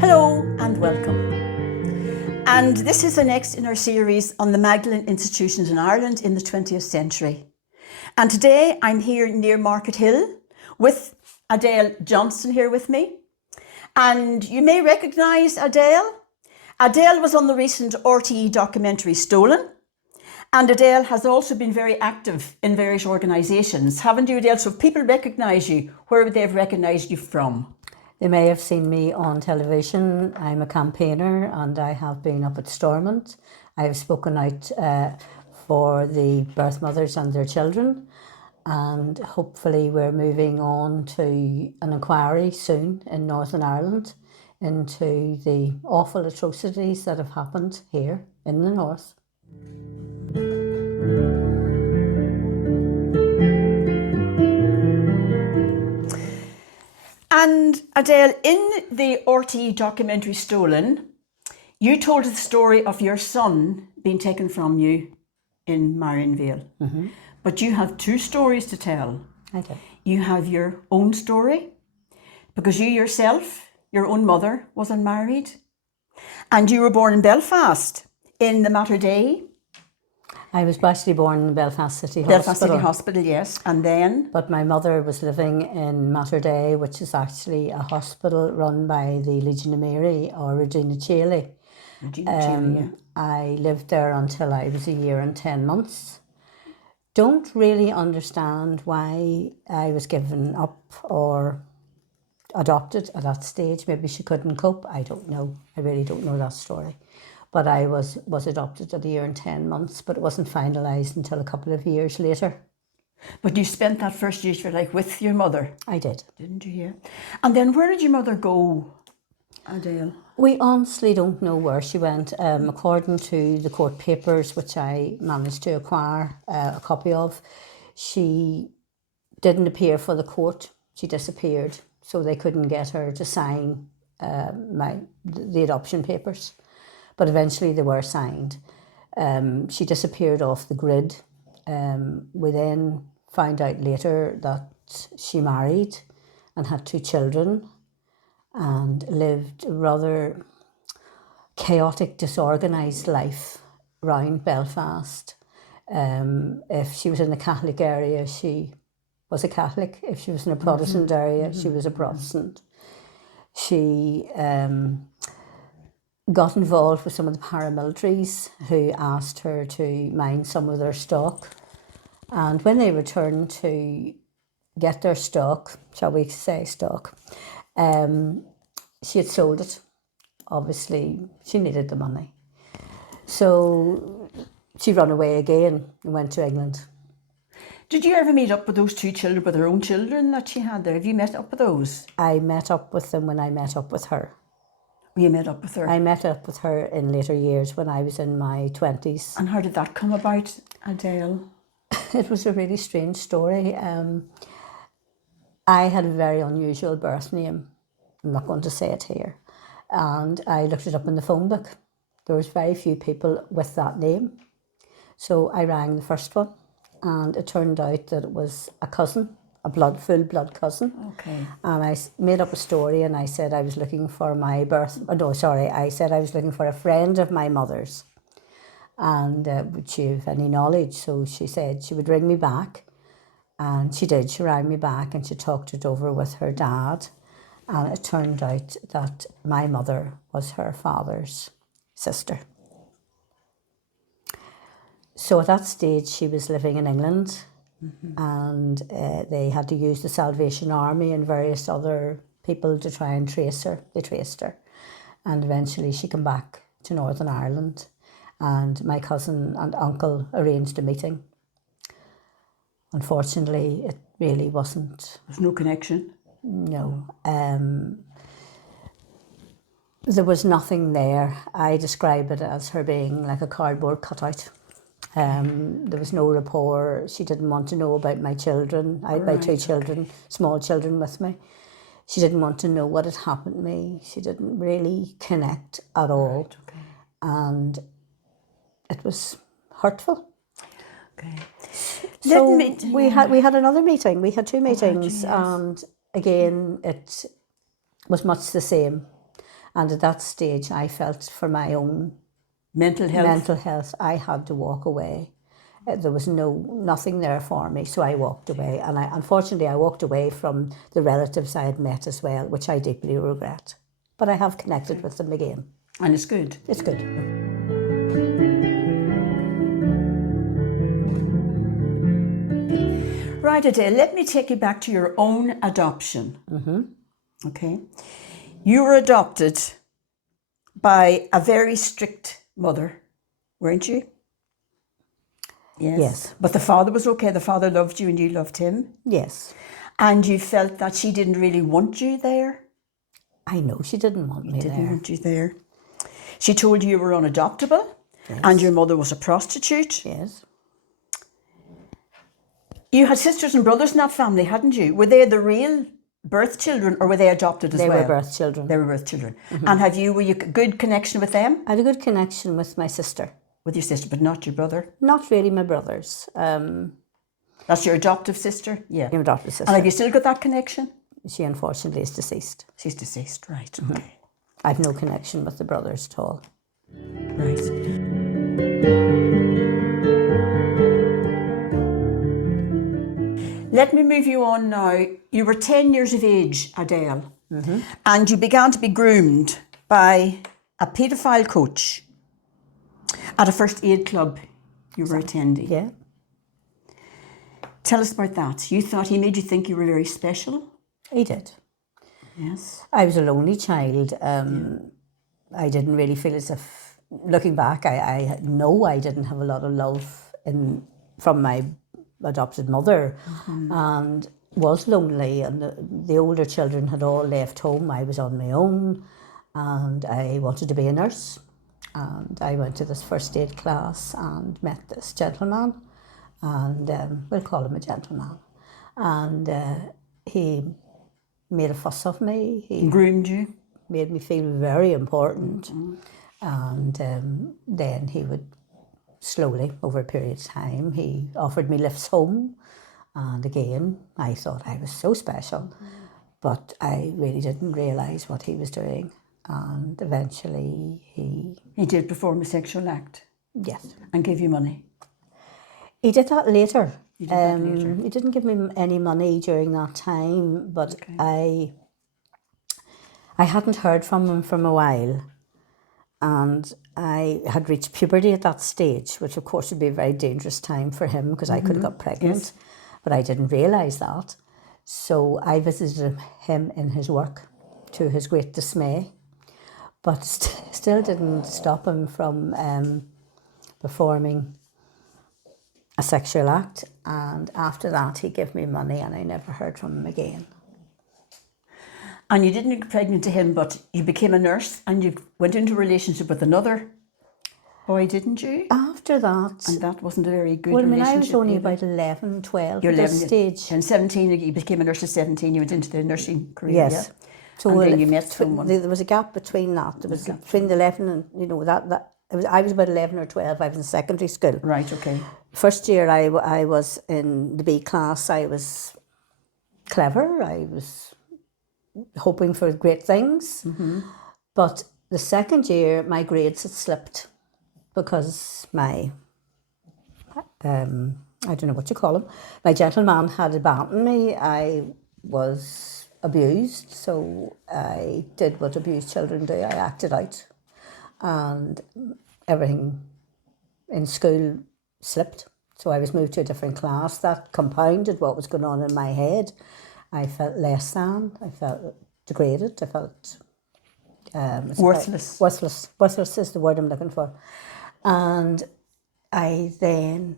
Hello and welcome. And this is the next in our series on the Magdalene institutions in Ireland in the 20th century. And today I'm here near Market Hill with Adele Johnstone here with me. And you may recognise Adele. Adele was on the recent RTE documentary Stolen. And Adele has also been very active in various organisations, haven't you, Adele? So if people recognise you, where would they have recognised you from? They may have seen me on television. I'm a campaigner and I have been up at Stormont. I have spoken out for the birth mothers and their children, and hopefully we're moving on to an inquiry soon in Northern Ireland into the awful atrocities that have happened here in the north. And Adele, in the RTE documentary Stolen, you told the story of your son being taken from you in Marianvale. Mm-hmm. But you have two stories to tell. I do. You have your own story, because you yourself, your own mother, was unmarried, and you were born in Belfast in the Mater Dei. I was actually born in Belfast City Belfast Hospital. City Hospital, yes. And then? But my mother was living in Mater Dei, which is actually a hospital run by the Legion of Mary or Regina Caeli. Yeah. I lived there until I was a year and 10 months. Don't really understand why I was given up or adopted at that stage. Maybe she couldn't cope. I don't know. I really don't know that story. But I was adopted at a year and 10 months, but it wasn't finalised until a couple of years later. But you spent that first year of your life with your mother? I did. Didn't you, yeah? And then where did your mother go, Adele? We honestly don't know where she went. According to the court papers, which I managed to acquire a copy of, she didn't appear for the court. She disappeared, so they couldn't get her to sign the adoption papers. But eventually they were signed. She disappeared off the grid. We then found out later that she married and had 2 children and lived a rather chaotic, disorganised life around Belfast. If she was in the Catholic area, she was a Catholic. If she was in a Protestant area, she was a Protestant. She got involved with some of the paramilitaries who asked her to mine some of their stock. And when they returned to get their stock, shall we say stock, she had sold it. Obviously, she needed the money. So she ran away again and went to England. Did you ever meet up with those 2 children, with her own children that she had there? Have you met up with those? I met up with them when I met up with her. You met up with her? I met up with her in later years when I was in my 20s. And how did that come about, Adele? It was a really strange story. I had a very unusual birth name. I'm not going to say it here. And I looked it up in the phone book. There was very few people with that name. So I rang the first one, and it turned out that it was a cousin, full blood cousin. Okay. And I made up a story, and I said I was looking for I said I was looking for a friend of my mother's. And would she have any knowledge? So she said she would ring me back. And she did. She rang me back and she talked it over with her dad. And it turned out that my mother was her father's sister. So at that stage, she was living in England. Mm-hmm. And they had to use the Salvation Army and various other people to try and trace her. They traced her. And eventually she came back to Northern Ireland. And my cousin and uncle arranged a meeting. Unfortunately, it really wasn't. There's no connection? No. There was nothing there. I describe it as her being like a cardboard cutout. There was no rapport. She didn't want to know about my children. I had my 2 children, small children with me. She didn't want to know what had happened to me. She didn't really connect at all. Right, okay. And it was hurtful. Okay. So Didn't we had another meeting. We had two meetings, yes. and again it was much the same. And at that stage, I felt for my own mental health, I had to walk away. There was nothing there for me, so I walked away. And unfortunately, I walked away from the relatives I had met as well, which I deeply regret. But I have connected with them again. and it's good. It's good. Right, Adele, let me take you back to your own adoption. Okay. You were adopted by a very strict mother, weren't you? Yes. But the father was okay. The father loved you and you loved him. Yes. And you felt that she didn't really want you there. I know she didn't want me Didn't there. want you there. She told you were unadoptable, and your mother was a prostitute. Yes. You had sisters and brothers in that family, hadn't you? Were they the real birth children, or were they adopted as well? They were birth children. They were birth children. And were you a good connection with them? I had a good connection with my sister. With your sister, but not your brother? Not really my brothers. That's your adoptive sister? Yeah. Your adopted sister. And have you still got that connection? She unfortunately is deceased. She's deceased, right, okay. I've no connection with the brothers at all. Right. Let me move you on now. You were 10 years of age, Adele, and you began to be groomed by a paedophile coach at a first aid club you were attending. Yeah. Tell us about that. You thought he made you think you were very special? He did. Yes. I was a lonely child. I didn't really feel as if, looking back, I know I didn't have a lot of love from my adopted mother, and was lonely, and the older children had all left home. I was on my own, and I wanted to be a nurse, and I went to this first aid class and met this gentleman, and we'll call him a gentleman, and he made a fuss of me. He groomed you? Made me feel very important, and then he would slowly, over a period of time, he offered me lifts home, and again I thought I was so special, but I really didn't realise what he was doing, and eventually He did perform a sexual act? Yes. And gave you money? He did that later. He did that later. He didn't give me any money during that time, but I hadn't heard from him for a while, and I had reached puberty at that stage, which of course would be a very dangerous time for him because I could have got pregnant, but I didn't realise that. So I visited him in his work, to his great dismay, but still didn't stop him from performing a sexual act, and after that he gave me money and I never heard from him again. And you didn't get pregnant to him, but you became a nurse and you went into a relationship with another boy, didn't you? After that... And that wasn't a very good relationship. relationship. I was only either. about 11, 12 You're at 11, this stage. And 17, you became a nurse at 17, you went into the nursing career. Yes. Yeah? So and then you met someone. There was a gap between that. There was between the 11 and, I was about 11 or 12, I was in secondary school. Right, okay. First year I was in the B class, I was clever, I was hoping for great things. But the second year my grades had slipped because my, I don't know what you call him, my gentleman had abandoned me. I was abused, so I did what abused children do, I acted out, and everything in school slipped. So I was moved to a different class. That compounded what was going on in my head. I felt less than, I felt degraded, I felt... worthless. Worthless is the word I'm looking for. And I then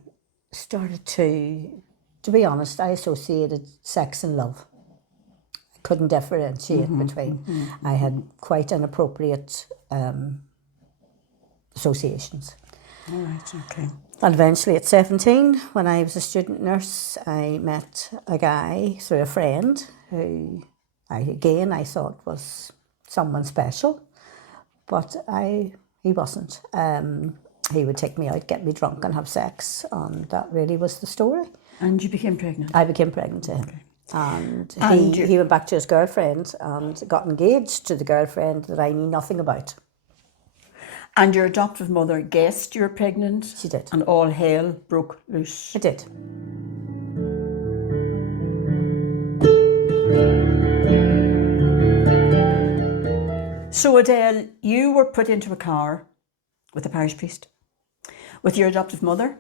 started to be honest, I associated sex and love. I couldn't differentiate between. I had quite inappropriate associations. All right, okay. And eventually at 17, when I was a student nurse, I met a guy through a friend who I thought was someone special, but he wasn't. He would take me out, get me drunk and have sex, and that really was the story. And you became pregnant? I became pregnant to him. Okay. And And he went back to his girlfriend and got engaged to the girlfriend that I knew nothing about. And your adoptive mother guessed you were pregnant? She did. And all hell broke loose? It did. So Adele, you were put into a car with the parish priest, with your adoptive mother,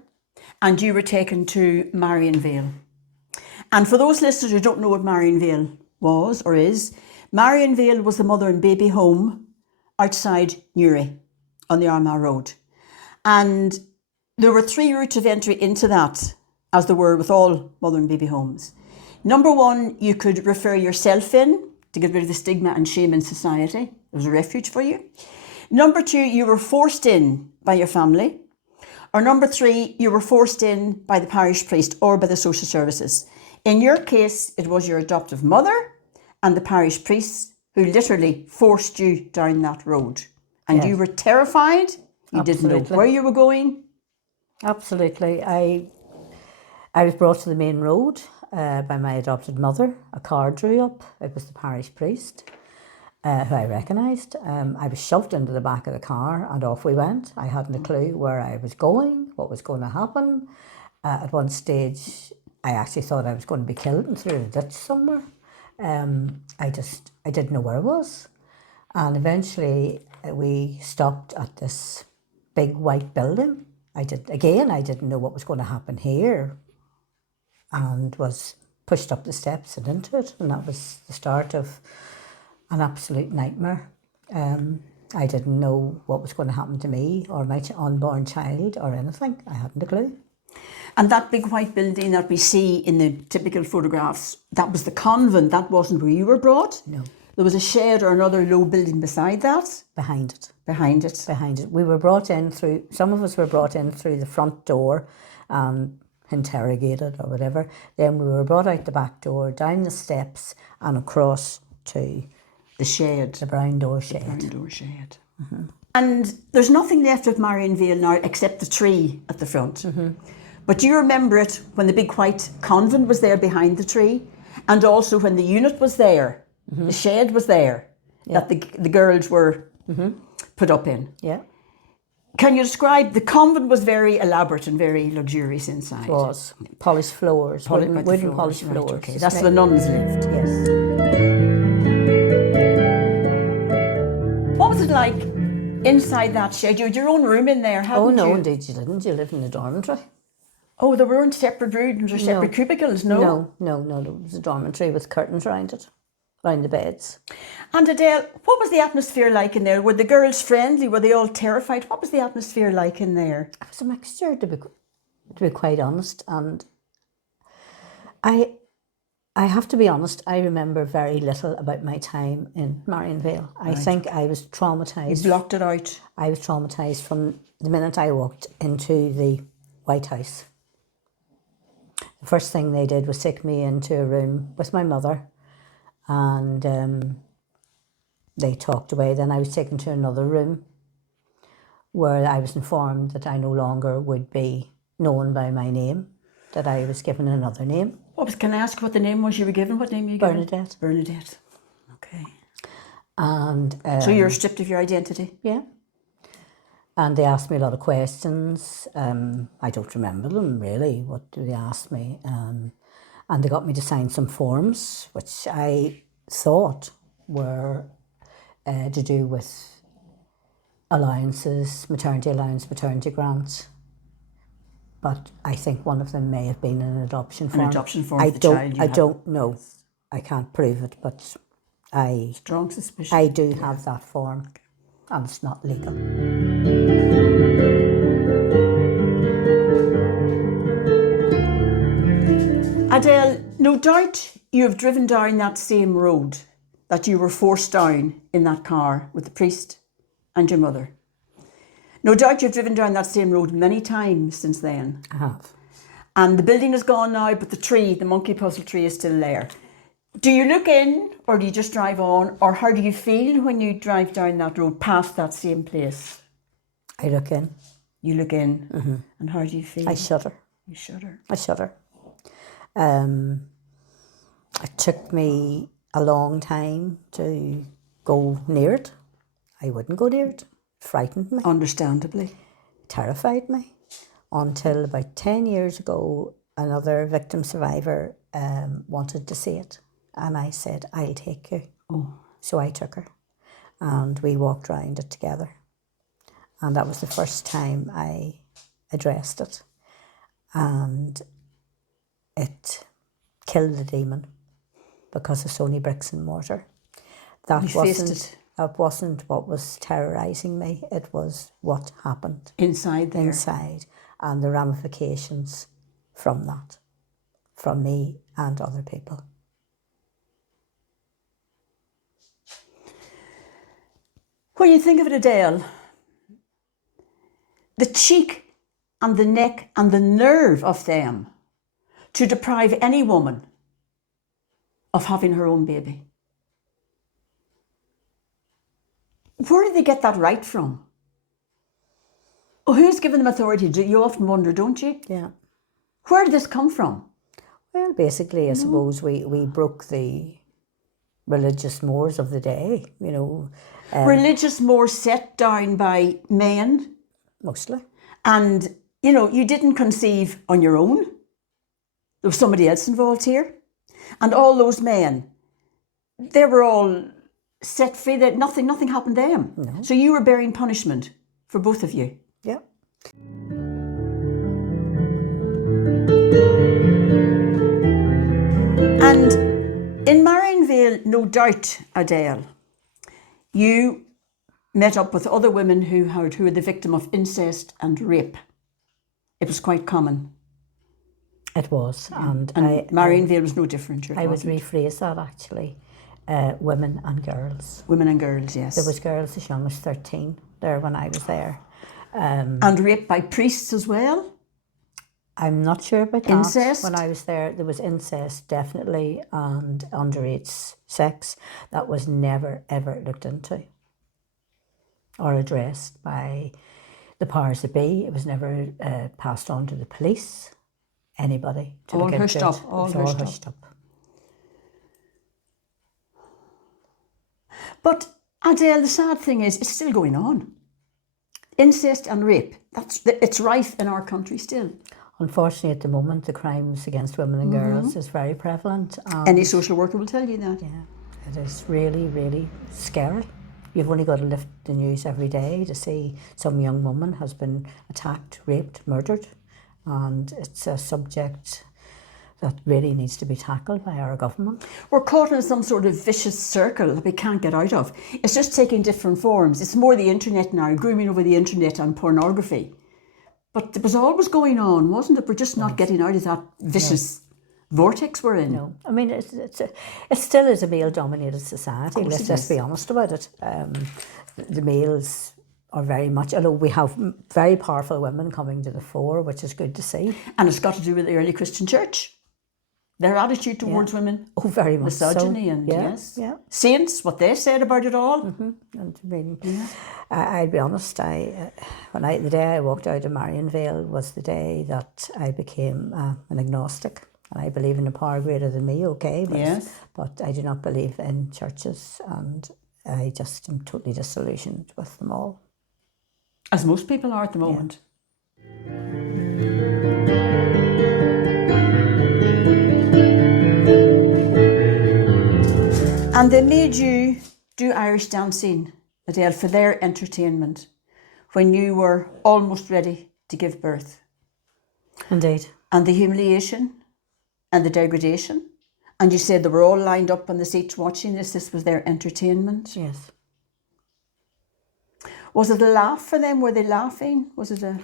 and you were taken to Marianvale. And for those listeners who don't know what Marianvale was or is, Marianvale was the mother and baby home outside Newry on the Armagh Road. And there were 3 routes of entry into that, as there were with all mother and baby homes. Number 1, you could refer yourself in to get rid of the stigma and shame in society. There was a refuge for you. Number 2, you were forced in by your family. Or number 3, you were forced in by the parish priest or by the social services. In your case, it was your adoptive mother and the parish priest who literally forced you down that road. And Yes. you were terrified. You didn't know Absolutely. where you were going. Absolutely. I was brought to the main road by my adopted mother. A car drew up. It was the parish priest, who I recognised. I was shoved into the back of the car and off we went. I hadn't a clue where I was going, what was going to happen. At one stage, I actually thought I was going to be killed and threw in a ditch somewhere. I didn't know where I was. And eventually we stopped at this big white building. I didn't know what was going to happen here, and was pushed up the steps and into it. And that was the start of an absolute nightmare. I didn't know what was going to happen to me or my unborn child or anything. I hadn't a clue. And that big white building that we see in the typical photographs, that was the convent. That wasn't where you were brought? No. There was a shed or another low building beside that? Behind it. Behind it. Behind it. We were brought in through, some of us were brought in through the front door and interrogated or whatever. Then we were brought out the back door, down the steps and across to The shed. the brown door shed. Brown door shed. Mm-hmm. And there's nothing left of Marianvale now except the tree at the front. Mm-hmm. But do you remember it when the big white convent was there behind the tree? And also when the unit was there, the shed was there, that the girls were put up in. Yeah. Can you describe, the convent was very elaborate and very luxurious inside. It was. Polished floors, wooden polished right, floors. okay. That's where the nuns lived. Yes. What was it like inside that shed? You had your own room in there, hadn't Oh you? no, indeed you didn't. You lived in a dormitory. Oh, there weren't separate rooms or separate cubicles, no? No. There was a dormitory with curtains around it, around the beds. And Adele, what was the atmosphere like in there? Were the girls friendly? Were they all terrified? What was the atmosphere like in there? It was a mixture, to be quite honest. And I have to be honest, I remember very little about my time in Marianvale. I think I was traumatised. You blocked it out. I was traumatised from the minute I walked into the White House. The first thing they did was take me into a room with my mother, and they talked away. Then I was taken to another room where I was informed that I no longer would be known by my name, that I was given another name. Can I ask what the name was you were given? What name were you given? Bernadette. Bernadette. Okay. And So you were stripped of your identity? yeah. And they asked me a lot of questions. I don't remember them really. What did they ask me? And they got me to sign some forms, which I thought were to do with allowances, maternity allowance, maternity grants. But I think one of them may have been an adoption form. An adoption form for the child you I had. don't know. I can't prove it, but Strong suspicion. I do have that form, and it's not legal. Adele, no doubt you have driven down that same road that you were forced down in that car with the priest and your mother. No doubt you've driven down that same road many times since then. I have. And the building is gone now, but the tree, the monkey puzzle tree, is still there. Do you look in or do you just drive on? Or how do you feel when you drive down that road past that same place? I look in. You look in and how do you feel? I shudder. You shudder. I shudder. It took me a long time to go near it. I wouldn't go near it. It frightened me. Understandably. Terrified me. Until about 10 years ago, another victim survivor wanted to see it. And I said, I'll take you. Oh. So I took her. And we walked around it together. And that was the first time I addressed it. And it killed the demon because it's only bricks and mortar. That wasn't what was terrorising me. It was what happened inside there. Inside, and the ramifications from that, from me and other people. When you think of it, Adele, the cheek and the neck and the nerve of them to deprive any woman of having her own baby. Where did they get that right from? Who's given them authority? You often wonder, don't you? Yeah. Where did this come from? Well, basically, I suppose we broke the religious mores of the day, you know. Religious mores set down by men. Mostly. And, you know, you didn't conceive on your own. There was somebody else involved here. And all those men, they were all set free. That nothing happened to them. No. So you were bearing punishment for both of you. Yeah. And in Marianvale, no doubt, Adele, you met up with other women who were the victim of incest and rape. It was quite common. It was. And Marianvale was no different. I would rephrase that actually. Women and girls. Women and girls, yes. There was girls as young as 13 there when I was there. And rape by priests as well? I'm not sure about that. Incest? When I was there was incest, definitely, and underage sex. That was never, ever looked into or addressed by the powers that be. It was never passed on to the police, anybody. To all hushed up. All hushed up. But Adele, the sad thing is, it's still going on. Incest and rape, it's rife in our country still. Unfortunately, at the moment, the crimes against women and girls is very prevalent. Any social worker will tell you that. Yeah, it is really, really scary. You've only got to lift the news every day to see some young woman has been attacked, raped, murdered. And it's a subject that really needs to be tackled by our government. We're caught in some sort of vicious circle that we can't get out of. It's just taking different forms. It's more the internet now, grooming over the internet and pornography. But it was always going on, wasn't it? We're just not getting out of that vicious vortex we're in. No, I mean, it still is a male-dominated society. Let's just be honest about it. The males are very much, although we have very powerful women coming to the fore, which is good to see. And it's got to do with the early Christian church. Their attitude towards women. Oh, very much misogyny so. And yes. Saints, what they said about it all. Mm-hmm. And I mean, I'll be honest, the day I walked out of Marianvale was the day that I became an agnostic. And I believe in a power greater than me, okay, but I do not believe in churches, and I just am totally disillusioned with them all. As most people are at the moment. And they made you do Irish dancing, Adele, for their entertainment when you were almost ready to give birth. Indeed. And the humiliation and the degradation. And you said they were all lined up on the seats watching this. This was their entertainment. Yes. Was it a laugh for them? Were they laughing? Was it a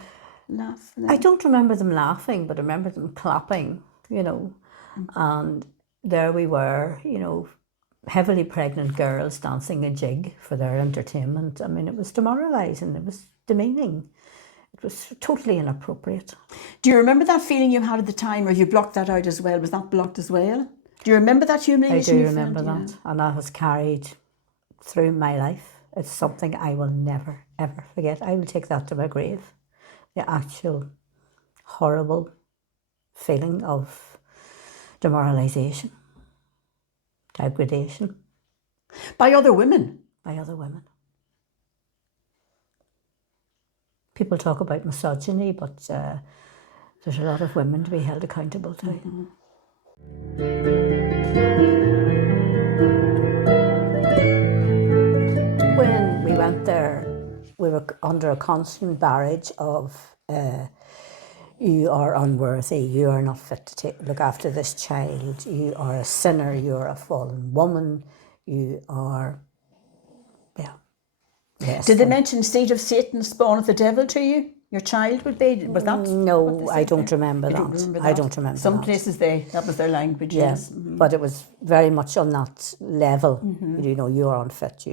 laugh for them? I don't remember them laughing, but I remember them clapping, you know. And there we were, you know, heavily pregnant girls dancing a jig for their entertainment. I mean, it was demoralising, it was demeaning. It was totally inappropriate. Do you remember that feeling you had at the time, or you blocked that out as well? Was that blocked as well? Do you remember that humiliation? I do remember that, and that has carried through my life. It's something I will never, ever forget. I will take that to my grave. The actual horrible feeling of demoralisation, degradation By other women? by other women. People talk about misogyny, but there's a lot of women to be held accountable to. Mm-hmm. When we went there, we were under a constant barrage of you are unworthy, you are not fit to look after this child, you are a sinner, you are a fallen woman, you are, yeah. Yes. Did they mention seed of Satan, spawn of the devil to you? Your child would be? Was that? No, I don't remember You that. don't remember that? I don't remember Some that. places that was their language, Yeah, yes. Mm-hmm. but it was very much on that level. You know, you are unfit.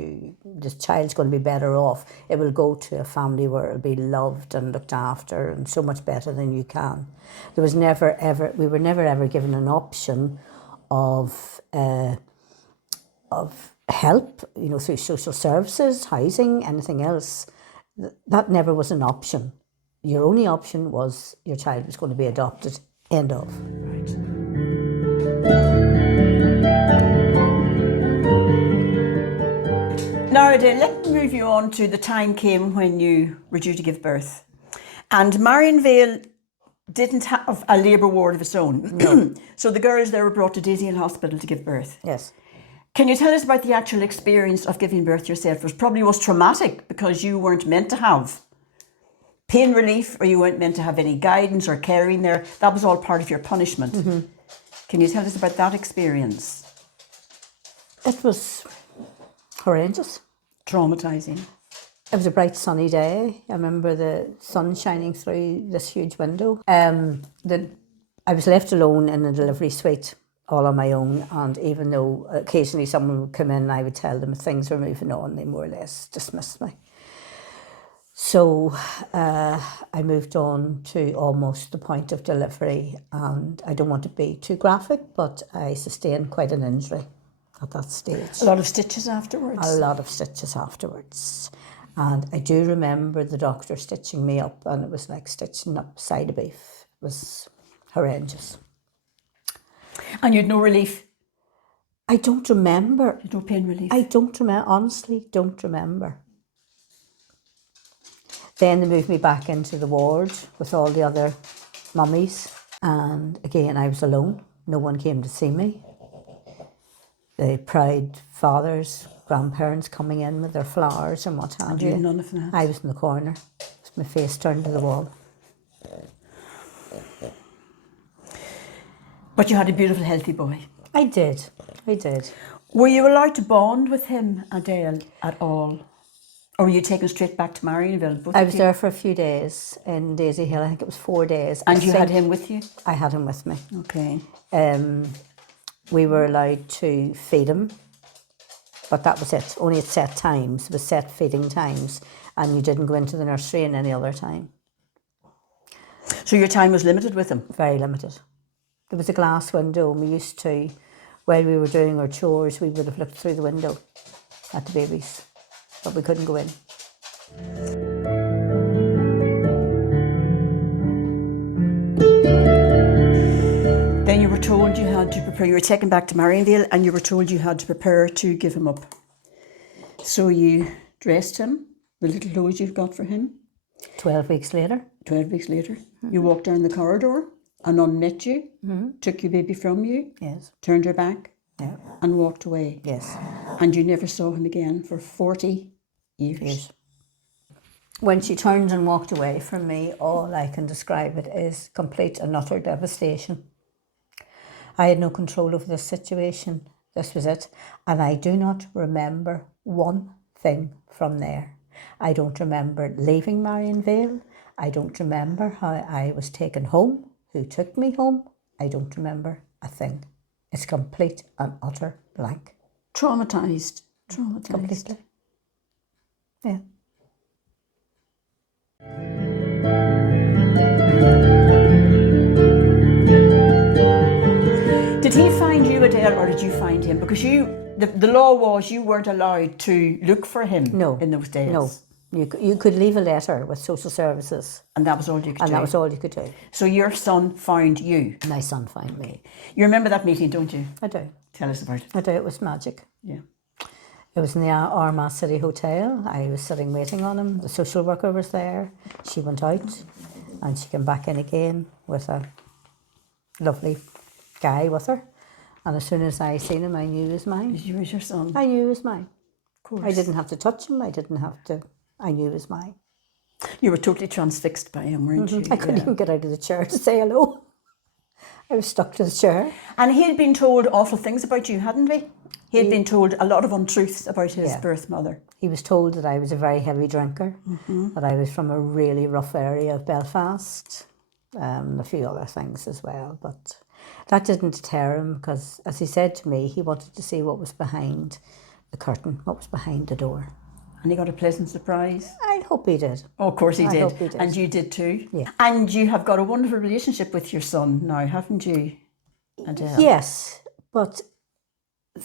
This child's going to be better off. It will go to a family where it'll be loved and looked after, and so much better than you can. There was never ever. We were never ever given an option of help. You know, through social services, housing, anything else. That never was an option. Your only option was your child was going to be adopted. End of. Right. Now, Adele, let me move you on to the time came when you were due to give birth. And Marianvale didn't have a labour ward of its own. No. So the girls there were brought to Daisy Hill Hospital to give birth. Yes. Can you tell us about the actual experience of giving birth yourself? It probably was traumatic because you weren't meant to have pain relief, or you weren't meant to have any guidance or caring there. That was all part of your punishment. Mm-hmm. Can you tell us about that experience? It was horrendous. Traumatising. It was a bright sunny day. I remember the sun shining through this huge window. I was left alone in a delivery suite all on my own, and even though occasionally someone would come in, I would tell them if things were moving on, they more or less dismissed me. So I moved on to almost the point of delivery, and I don't want to be too graphic, but I sustained quite an injury at that stage. A lot of stitches afterwards? A lot of stitches afterwards. And I do remember the doctor stitching me up, and it was like stitching up a side of beef. It was horrendous. And you had no relief? I don't remember. You had no pain relief? I don't remember, honestly, don't remember. Then they moved me back into the ward with all the other mummies. And again, I was alone. No one came to see me. The proud fathers, grandparents coming in with their flowers and what have And you. you had none of that? I was in the corner with my face turned to the wall. But you had a beautiful, healthy boy. I did. Were you allowed to bond with him, Adele, at all? Or were you taken straight back to Marianvale? I was there for a few days in Daisy Hill. I think it was 4 days. And you had him with you? I had him with me. Okay. We were allowed to feed him, but that was it. Only at set times. It was set feeding times, and you didn't go into the nursery in any other time. So your time was limited with him? Very limited. There was a glass window, and we used to, while we were doing our chores, we would have looked through the window at the babies, but we couldn't go in. Then you were told you had to prepare, you were taken back to Marianvale, and you were told you had to prepare to give him up. So you dressed him, the little clothes you've got for him. 12 weeks later. 12 weeks later, you walked down the corridor, a nun met you, took your baby from you, Yes. turned her back, Yeah. and walked away. Yes. And you never saw him again for 40 years. Yes. When she turned and walked away from me, all I can describe it is complete and utter devastation. I had no control over this situation. This was it. And I do not remember one thing from there. I don't remember leaving Marianvale. I don't remember how I was taken home, who took me home. I don't remember a thing. It's complete and utter blank. Traumatised. Completely. Yeah. Did he find you, Adele, or did you find him? Because the law was you weren't allowed to look for him No. in those days. No. You could leave a letter with social services, And that was all you could and do. that was all you could do. So your son found you. My son found me. You remember that meeting, don't you? I do. Tell us about it. I do. It was magic. Yeah. It was in the Armagh City Hotel. I was sitting waiting on him. The social worker was there. She went out and she came back in again with a lovely guy with her. And as soon as I seen him, I knew he was mine. You was your son. I knew he was mine. Of course. I didn't have to touch him. I knew he was mine. You were totally transfixed by him, weren't you? I couldn't even get out of the chair to say hello. I was stuck to the chair. And he had been told awful things about you, hadn't he? He had been told a lot of untruths about his birth mother. He was told that I was a very heavy drinker, that I was from a really rough area of Belfast, a few other things as well. But that didn't deter him because, as he said to me, he wanted to see what was behind the curtain, what was behind the door. And he got a pleasant surprise. I hope he did. Oh, of course he did. hope he did. And you did too. Yeah. And you have got a wonderful relationship with your son now, haven't you, Adele? Yes, but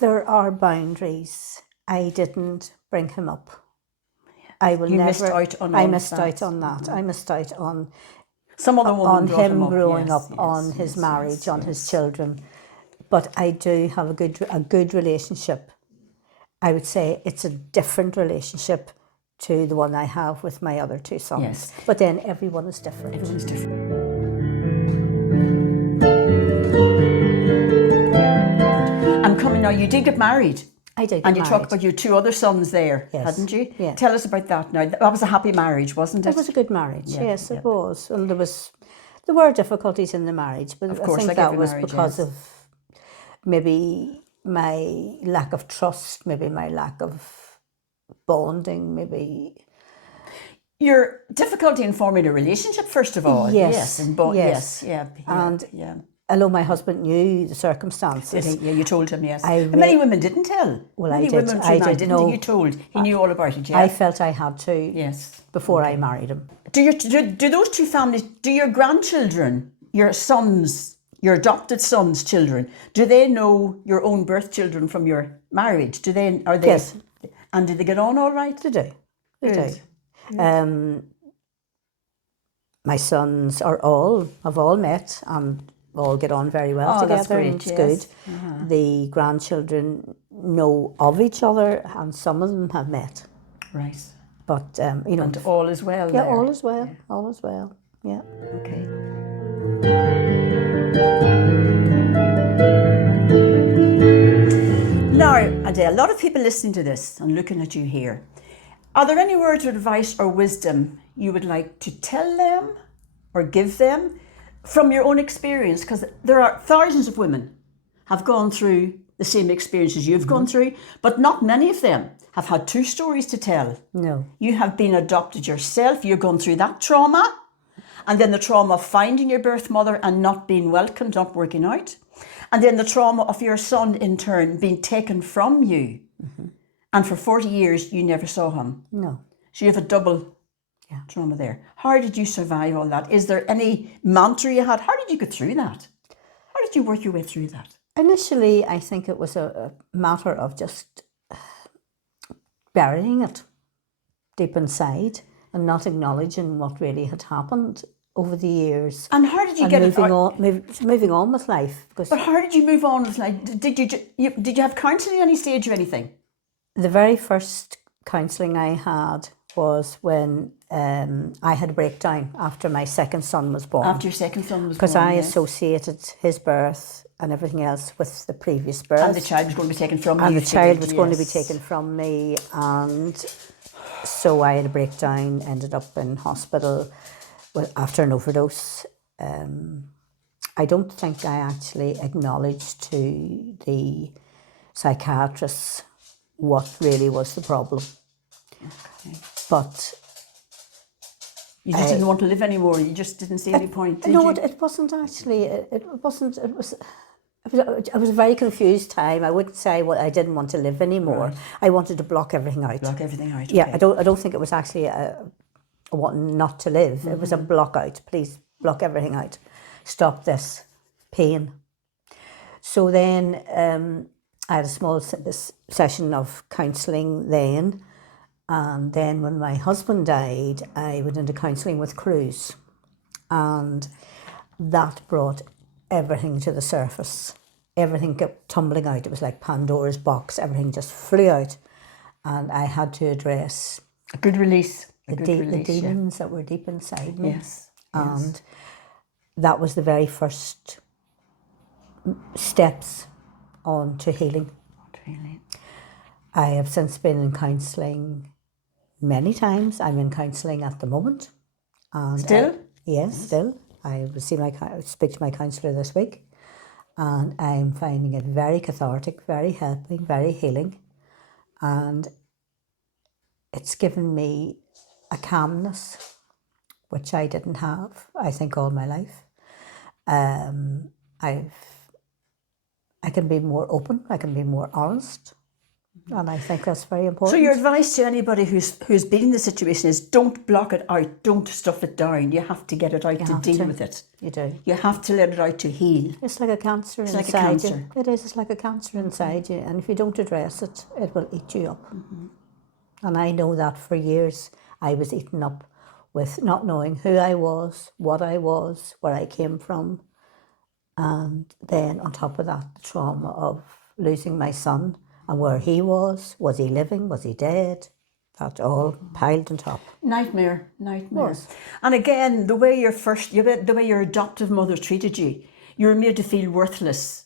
there are boundaries. I didn't bring him up. I will You never. missed out on I all of missed that. out on that. I missed out on Some other woman on brought him up. growing Yes, up, on yes, his yes, marriage, yes, on yes. his children. But I do have a good relationship. I would say it's a different relationship to the one I have with my other two sons. Yes. But then everyone is different. Everyone's different. I'm coming now. You did get married. I did get And you married. talked about your two other sons there, Yes. hadn't you? Yeah. Tell us about that now. That was a happy marriage, wasn't it? It was a good marriage. Yeah, Yes, yeah. it was. And there were difficulties in the marriage, but Of I course, think like that every was marriage, because yes. of maybe my lack of trust, maybe my lack of bonding, maybe. Your difficulty in forming a relationship, first of all. Yes, And yes. yeah. And yeah. Although my husband knew the circumstances, Yeah, you told him, yes. I And many women didn't tell. Well, many I did. women I tonight did didn't. know. You told. He knew all about it, yeah. I felt I had to Yes. before I married him. Do those two families, do your grandchildren, your sons, your adopted sons' children, do they know your own birth children from your marriage? Are they? Yes. And did they get on all right? They do. They Good. do. My sons have all met and all get on very well Oh, together. that's great, And it's yes. good. The grandchildren know of each other, and some of them have met. Right. But And all is well yeah, there. all is well. All is well. Yeah. Okay. Now, Adele, a lot of people listening to this and looking at you here, are there any words of advice or wisdom you would like to tell them or give them from your own experience? Because there are thousands of women have gone through the same experiences you've gone through, but not many of them have had two stories to tell. No. You have been adopted yourself, you've gone through that trauma, and then the trauma of finding your birth mother and not being welcomed, not working out, and then the trauma of your son in turn being taken from you. And for 40 years, you never saw him. No. So you have a double trauma there. How did you survive all that? Is there any mantra you had? How did you get through that? How did you work your way through that? Initially, I think it was a matter of just burying it deep inside and not acknowledging what really had happened over the years. And how did you And get moving on with life. Because But how did you move on with life? Did you have counselling at any stage or anything? the very first counselling I had was when I had a breakdown after my second son was born. After your second son was born, Because I yes. associated his birth and everything else with the previous birth. And the child was going to be taken from you. And the you child figured, was going to be yes. taken from me, and so I had a breakdown, ended up in hospital after an overdose. I don't think I actually acknowledged to the psychiatrist what really was the problem. Okay. But You just didn't want to live anymore. You just didn't see any point, did you? it wasn't actually. It wasn't. It was a very confused time. I wouldn't say I didn't want to live anymore. Right. I wanted to block everything out. Block everything out. Yeah, okay. I don't think it was actually a wanting not to live. It was a block out. Please block everything out. Stop this pain. So then I had a small session of counselling then, And then when my husband died, I went into counselling with Cruz, and that brought everything to the surface. Everything kept tumbling out. It was like Pandora's box. Everything just flew out, and I had to address A good release. the demons that were deep inside me. Yes. And that was the very first steps on to healing. Really. I have since been in counselling many times. I'm in counselling at the moment. And Still? Yes, still. I will speak to my counsellor this week, and I'm finding it very cathartic, very helping, very healing, and it's given me a calmness which I didn't have, I think, all my life. I can be more open, I can be more honest, and I think that's very important. So your advice to anybody who's been in the situation is don't block it out, don't stuff it down. You have to get it out to deal with it. You do. You have to let it out to heal. It's like a cancer inside like a cancer. you. It is. It's like a cancer inside you, and if you don't address it, it will eat you up. And I know that for years I was eaten up with not knowing who I was, what I was, where I came from, and then on top of that, the trauma of losing my son and where he was he living, was he dead? That all piled on top. Nightmare. Yes. And again, the way your adoptive mother treated you, you were made to feel worthless,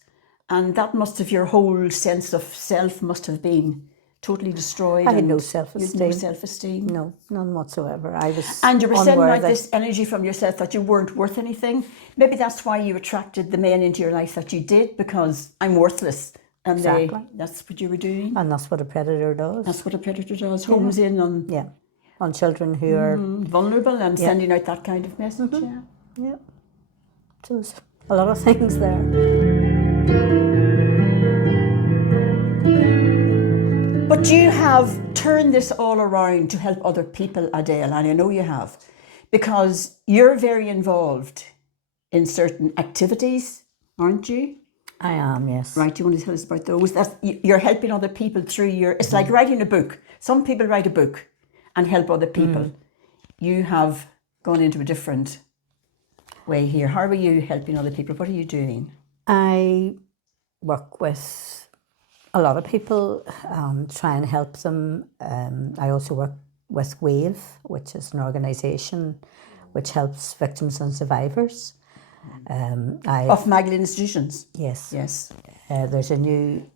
and that must have, your whole sense of self must have been totally destroyed. I had no self-esteem. No self-esteem. No, none whatsoever. I was And you were sending out unworthy. this energy from yourself that you weren't worth anything. Maybe that's why you attracted the men into your life that you did, because I'm worthless. And Exactly. that's what you were doing. And that's what a predator does. That's what a predator does. Homes in on On children who are vulnerable and sending out that kind of message. Yeah. So there's a lot of things there. But you have turned this all around to help other people, Adele, and I know you have, because you're very involved in certain activities, aren't you? I am, yes. Right, do you want to tell us about those? You're helping other people through it's like writing a book. Some people write a book and help other people. You have gone into a different way here. How are you helping other people? What are you doing? I work with a lot of people, try and help them. I also work with WAVE, which is an organisation which helps victims and survivors. Of Magdalene institutions? Yes. Yes. There's a new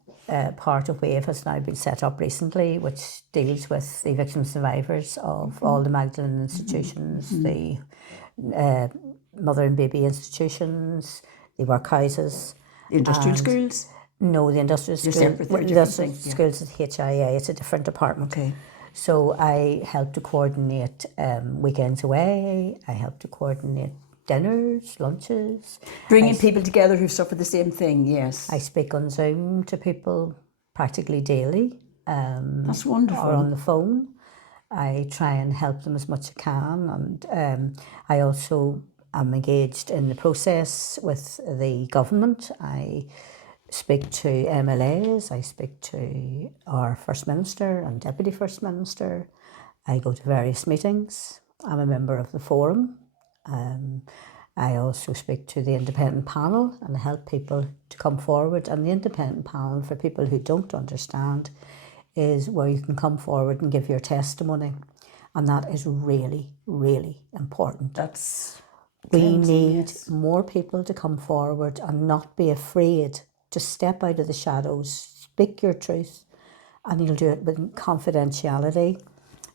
part of WAVE has now been set up recently, which deals with the victims and survivors of all the Magdalene institutions, the mother and baby institutions, the workhouses. The industrial schools? No, the industrial schools. Schools is HIA. It's a different department. Okay. So I help to coordinate weekends away. I help to coordinate dinners, lunches. Bringing people together who've suffered the same thing, yes. I speak on Zoom to people practically daily. That's wonderful. Or on the phone. I try and help them as much as I can. And I also am engaged in the process with the government. I speak to MLAs, I speak to our First Minister and Deputy First Minister. I go to various meetings. I'm a member of the forum. I also speak to the independent panel and help people to come forward. And the independent panel, for people who don't understand, is where you can come forward and give your testimony. And that is really, really important. We need more people to come forward and not be afraid to step out of the shadows, speak your truth, and you'll do it with confidentiality.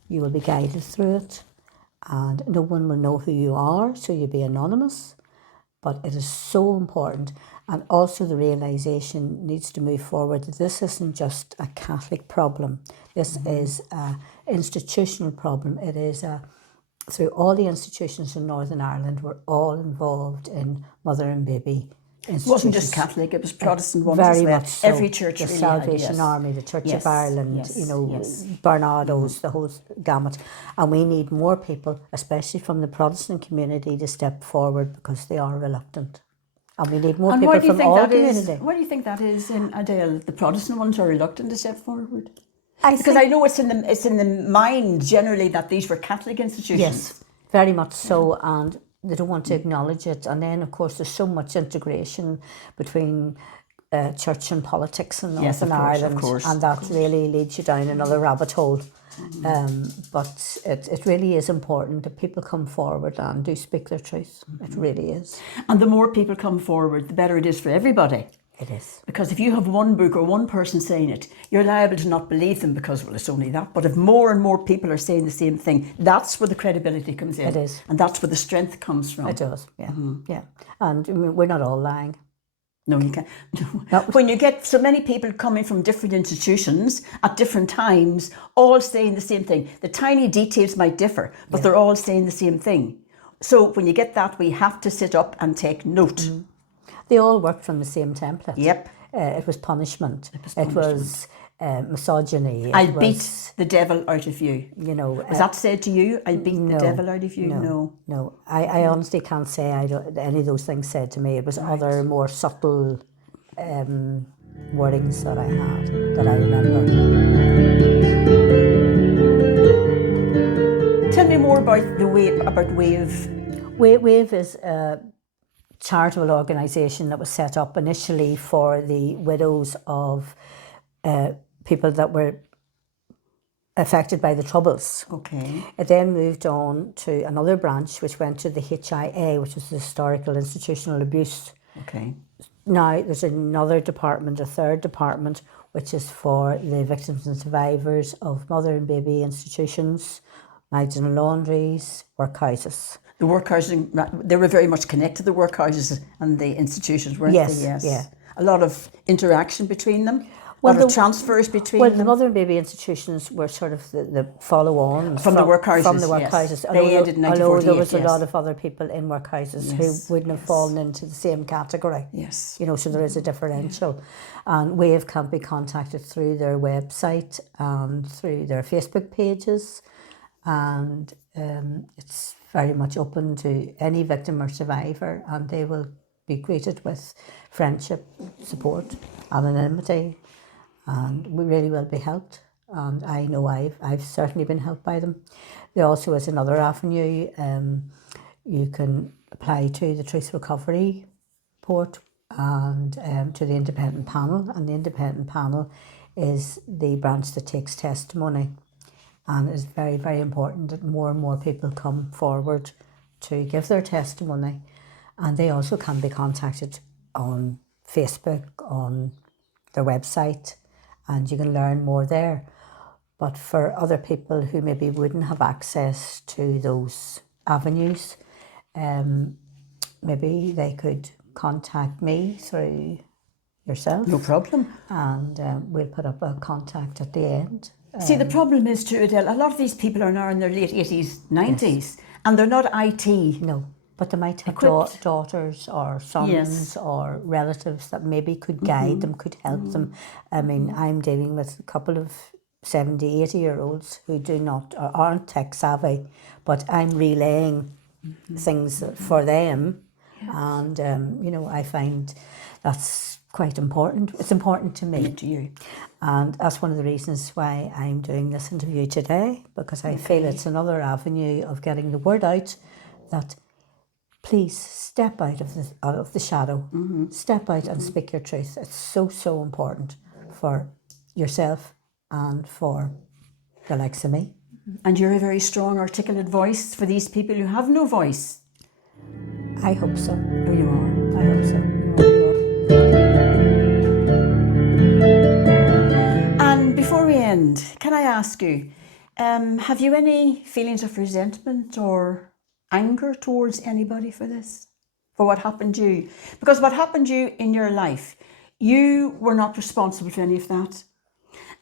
You will be guided through it, and no one will know who you are, so you'll be anonymous. But it is so important, and also the realisation needs to move forward that this isn't just a Catholic problem. This is an institutional problem. It is through all the institutions in Northern Ireland, we're all involved in mother and baby. It wasn't just Catholic, it was Protestant ones very as well. much so. Every church the really Salvation had, yes. Army, the Church Yes, of Ireland, yes, you know, yes. Barnados, the whole gamut. And we need more people, especially from the Protestant community, to step forward because they are reluctant. And we need more And people why do you from think all that community. is? Why do you think that is, Adele? The Protestant ones are reluctant to step forward? Because I know it's in the mind generally that these were Catholic institutions. Yes, very much so, and they don't want to acknowledge it. And then, of course, there's so much integration between church and politics in Northern Ireland, and that really leads you down another rabbit hole. But it really is important that people come forward and do speak their truth. It really is. And the more people come forward, the better it is for everybody. It is. Because if you have one book or one person saying it, you're liable to not believe them because, well, it's only that. But if more and more people are saying the same thing, that's where the credibility comes in. It is. And that's where the strength comes from. It does, yeah. Yeah. And I mean, we're not all lying. No, you can't. No. When you get so many people coming from different institutions at different times, all saying the same thing, the tiny details might differ, but they're all saying the same thing. So when you get that, we have to sit up and take note. They all worked from the same template. Yep. It was punishment. It was misogyny. I'll beat the devil out of you. You know, was that said to you? I'll beat the devil out of you? No. I honestly can't say any of those things said to me. It was other more subtle wordings that I had that I remember. Tell me more about Wave. Wave is a charitable organisation that was set up initially for the widows of people that were affected by the Troubles. Okay. It then moved on to another branch which went to the HIA, which was the Historical Institutional Abuse. Okay. Now there's another department, a third department, which is for the victims and survivors of mother and baby institutions, Magdalene laundries, workhouses. The workhouses, they were very much connected, the workhouses and the institutions, weren't they? Yes. Yeah. A lot of interaction between them. A lot of transfers between them. The mother and baby institutions were sort of the follow-on from the workhouses. From the workhouses. Yes. They ended in 1948. Although there was a lot of other people in workhouses who wouldn't have fallen into the same category. Yes. You know, so there is a differential. And Wave can be contacted through their website and through their Facebook pages. And it's very much open to any victim or survivor, and they will be greeted with friendship, support, anonymity, and we really will be helped. And I know I've certainly been helped by them. There also is another avenue. You can apply to the Truth Recovery Board and to the independent panel, and the independent panel is the branch that takes testimony. And it's very, very important that more and more people come forward to give their testimony. And they also can be contacted on Facebook, on their website, and you can learn more there. But for other people who maybe wouldn't have access to those avenues, maybe they could contact me through yourself. No problem. And we'll put up a contact at the end. See, the problem is too, Adele, a lot of these people are now in their late 80s, 90s, and they're not IT. No, but they might have daughters or sons or relatives that maybe could guide them, could help them. I mean, I'm dealing with a couple of 70, 80-year-olds who aren't tech savvy, but I'm relaying things for them. Yes. And, I find that's quite important. It's important to me. To you. And that's one of the reasons why I'm doing this interview today, because I feel it's another avenue of getting the word out that please step out of the shadow, step out and speak your truth. It's so, so important for yourself and for the likes of me. And you're a very strong, articulate voice for these people who have no voice. I hope so. Oh, you are. I hope so. And before we end, can I ask you, have you any feelings of resentment or anger towards anybody for this? For what happened to you? Because what happened to you in your life, you were not responsible for any of that.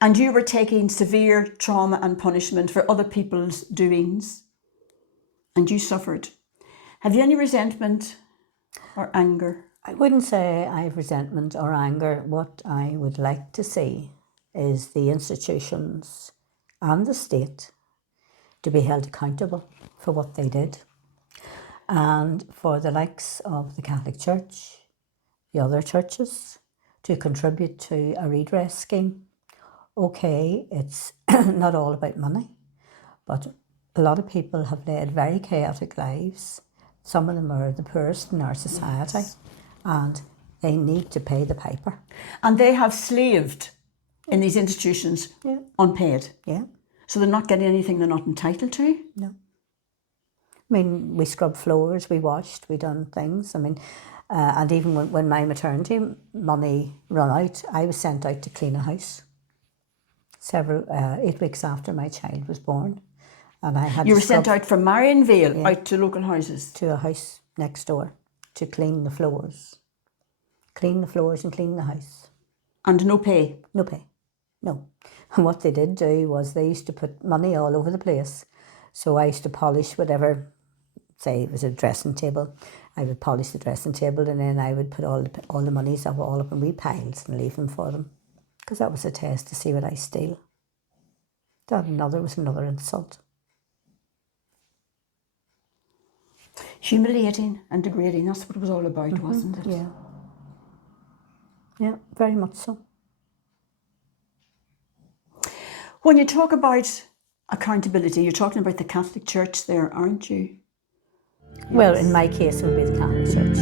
And you were taking severe trauma and punishment for other people's doings. And you suffered. Have you any resentment or anger? I wouldn't say I have resentment or anger. What I would like to see is the institutions and the state to be held accountable for what they did. And for the likes of the Catholic Church, the other churches, to contribute to a redress scheme okay, it's not all about money, but a lot of people have led very chaotic lives. Some of them are the poorest in our society, Yes. and they need to pay the piper. And they have slaved in these institutions Yeah. unpaid. Yeah, So they're not getting anything they're not entitled to. no. I mean, we scrubbed floors, we washed, we done things. I mean, and even when my maternity money ran out, I was sent out to clean a house. 8 weeks after my child was born, and I had You to were sent scrub out from Marianvale out to local houses. to a house next door to clean the floors and clean the house. And no pay. No pay, no. And what they did do was they used to put money all over the place. So I used to polish whatever, say it was a dressing table, I would polish the dressing table, and then I would put all the monies all up in wee piles and leave them for them, because that was a test to see what I steal. That was another insult. Humiliating and degrading, that's what it was all about, wasn't it? Yeah. Yeah, very much so. When you talk about accountability, you're talking about the Catholic Church there, aren't you? Well, in my case, it would be the Catholic Church.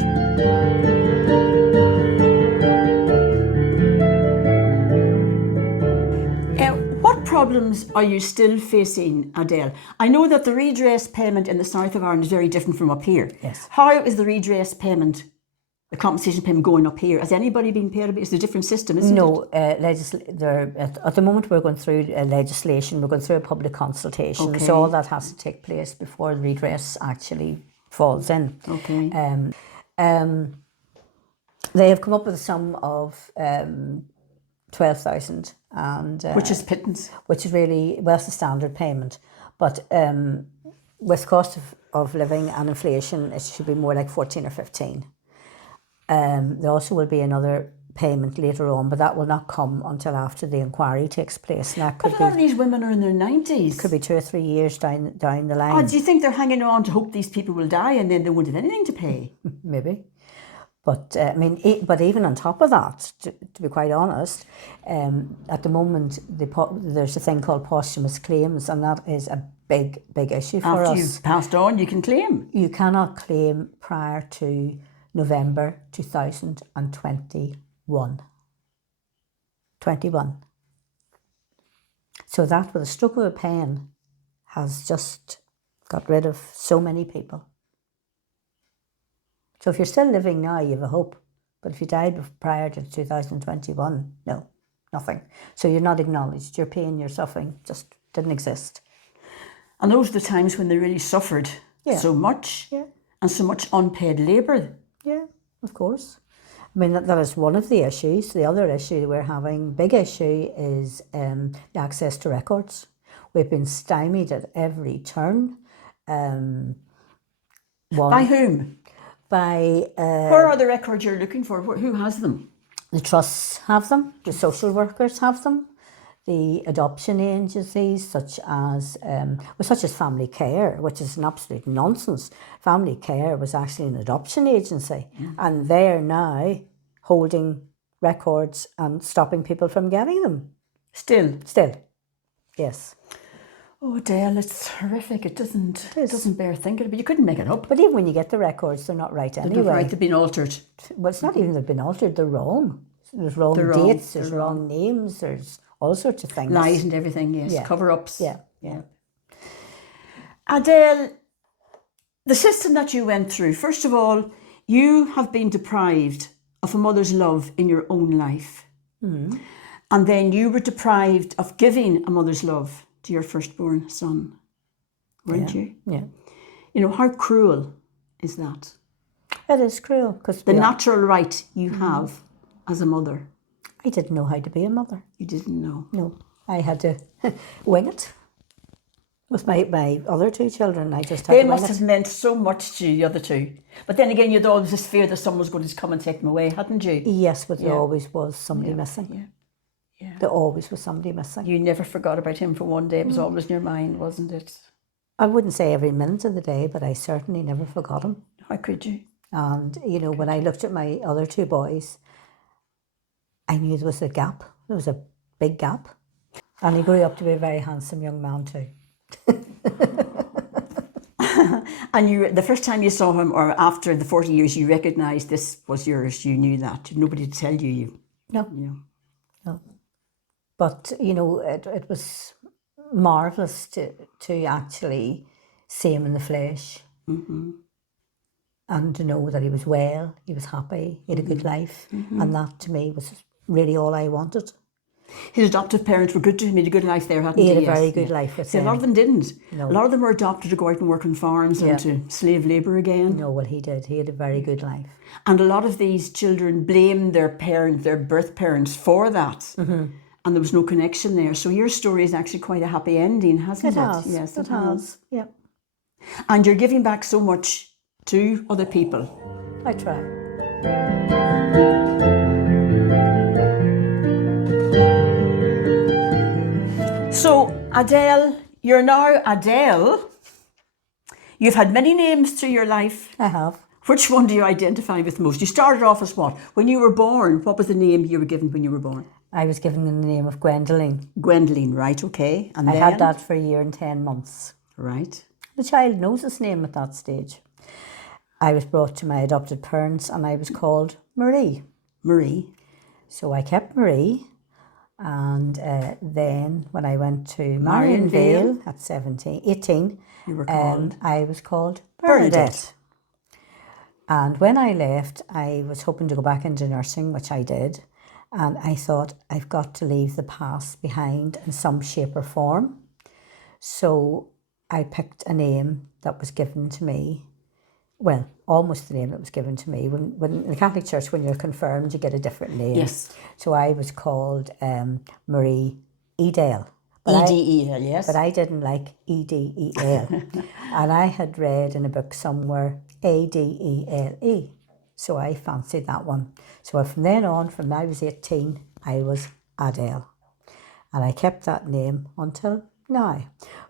What problems are you still facing, Adele? I know that the redress payment in the south of Ireland is very different from up here. Yes. How is the redress payment, the compensation payment, going up here? Has anybody been paid? It's a different system, isn't it? No, at the moment we're going through legislation, we're going through a public consultation, Okay. so all that has to take place before the redress actually falls in. Okay. They have come up with a sum of 12,000, and Which is pittance. which is really, well, it's the standard payment, but with cost of living and inflation, it should be more like 14 or 15. There also will be another payment later on, but that will not come until after the inquiry takes place. And that But a lot of these women are in their 90s. could be 2 or 3 years down the Oh, line. do you think they're hanging on to hope these people will die and then they won't have anything to pay? Maybe. But I mean, but even on top of that, to be quite honest, at the moment there's a thing called posthumous claims, and that is a big issue for After us. you've passed on, you can claim. You cannot claim prior to November 2021. 21. So that, with a stroke of a pen, has just got rid of so many people. So if you're still living now, you have a hope. But if you died prior to 2021, no, nothing. So you're not acknowledged. Your pain, your suffering just didn't exist. And those are the times when they really suffered so much, and so much unpaid labour. Yeah, of course. I mean, that is one of the issues. The other issue we're having, big issue, is the access to records. We've been stymied at every turn. By whom? By Where are the records you're looking for? Who has them? the trusts have them, the social workers have them, the adoption agencies such as Family Care, which is an absolute nonsense. Family Care was actually an adoption agency, and they're now holding records and stopping people from getting them. Still. Yes. Oh, Adele, it's horrific. It doesn't bear thinking, but you couldn't make it up. But even when you get the records, they're not right anyway. They're right, they've been altered. Well, it's not even they've been altered, they're wrong. There's wrong dates, there's wrong names, there's all sorts of things. Lies and everything, yes. Yeah. Cover-ups. Yeah. Adele, the system that you went through, first of all, you have been deprived of a mother's love in your own life. And then you were deprived of giving a mother's love to your firstborn son, weren't you? Yeah. You know, how cruel is that? It is cruel, because The natural right you have as a mother. I didn't know how to be a mother. You didn't know. No, I had to wing it. With my other two children, I just had They to must wing have it. meant so much to you, the other two. But then again, you'd always this fear that someone was going to come and take them away, hadn't you? Yes, but there always was somebody missing. Yeah. There always was somebody missing. You never forgot about him for one day. It was always in your mind, wasn't it? I wouldn't say every minute of the day, but I certainly never forgot him. How could you? And, you know, when I looked at my other two boys, I knew there was a gap. There was a big gap. And he grew up to be a very handsome young man too. And the first time you saw him, or after the 40 years, you recognised this was yours. You knew that. Nobody to tell you. No. You No. But, it was marvellous to actually see him in the flesh. Mm-hmm. And to know that he was well, he was happy, he had a good life. Mm-hmm. And that to me was really all I wanted. His adoptive parents were good to him. He had a good life there, hadn't he? He had a very good life with See, them. a lot of them didn't. No. A lot of them were adopted to go out and work on farms and to slave labour again. No, well, he did. He had a very good life. And a lot of these children blamed their parents, their birth parents, for that. Mm-hmm. And there was no connection there. So your story is actually quite a happy ending, hasn't it? It has. Yes, it has. Yeah. And you're giving back so much to other people. I try. So, Adele, you're now Adele. You've had many names through your life. I have. Which one do you identify with most? You started off as what? When you were born, what was the name you were given when you were born? I was given the name of Magdalene. Gwendolyn, right, okay. And I then? had that for a year and 10 months. Right. The child knows his name at that stage. I was brought to my adopted parents and I was called Marie. Marie. So I kept Marie. And then when I went to Marianvale at 18, you were called? I was called Bernadette. And when I left, I was hoping to go back into nursing, which I did. And I thought, I've got to leave the past behind in some shape or form. So I picked a name that was given to me. Well, almost the name that was given to me. When in the Catholic Church, when you're confirmed, you get a different name. Yes. So I was called Marie Edel. E-D-E-L, yes. But I didn't like E-D-E-L. And I had read in a book somewhere A-D-E-L-E. So I fancied that one. So from then on, from when I was 18, I was Adele. And I kept that name until now.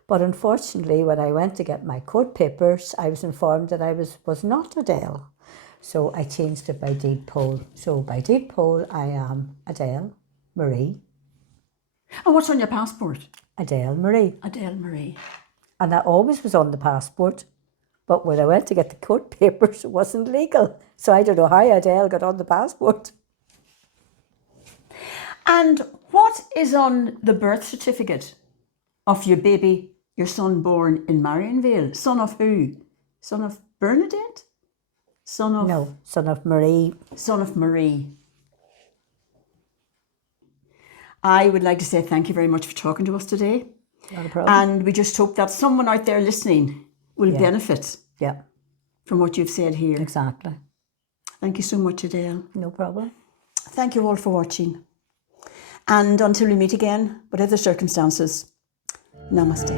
But unfortunately, when I went to get my court papers, I was informed that I was not Adele. So I changed it by deed poll. So by deed poll, I am Adele Marie. And what's on your passport? Adele Marie. Adele Marie. And that always was on the passport. But when I went to get the court papers, it wasn't legal. So I don't know how Adele got on the passport. And what is on the birth certificate of your baby, your son born in Marianvale? Son of who? Son of Bernadette? Son of... No, son of Marie. Son of Marie. I would like to say thank you very much for talking to us today. Not a problem. And we just hope that someone out there listening will benefit from what you've said here. Exactly. Thank you so much, Adele. No problem. Thank you all for watching. And until we meet again, whatever the circumstances, namaste.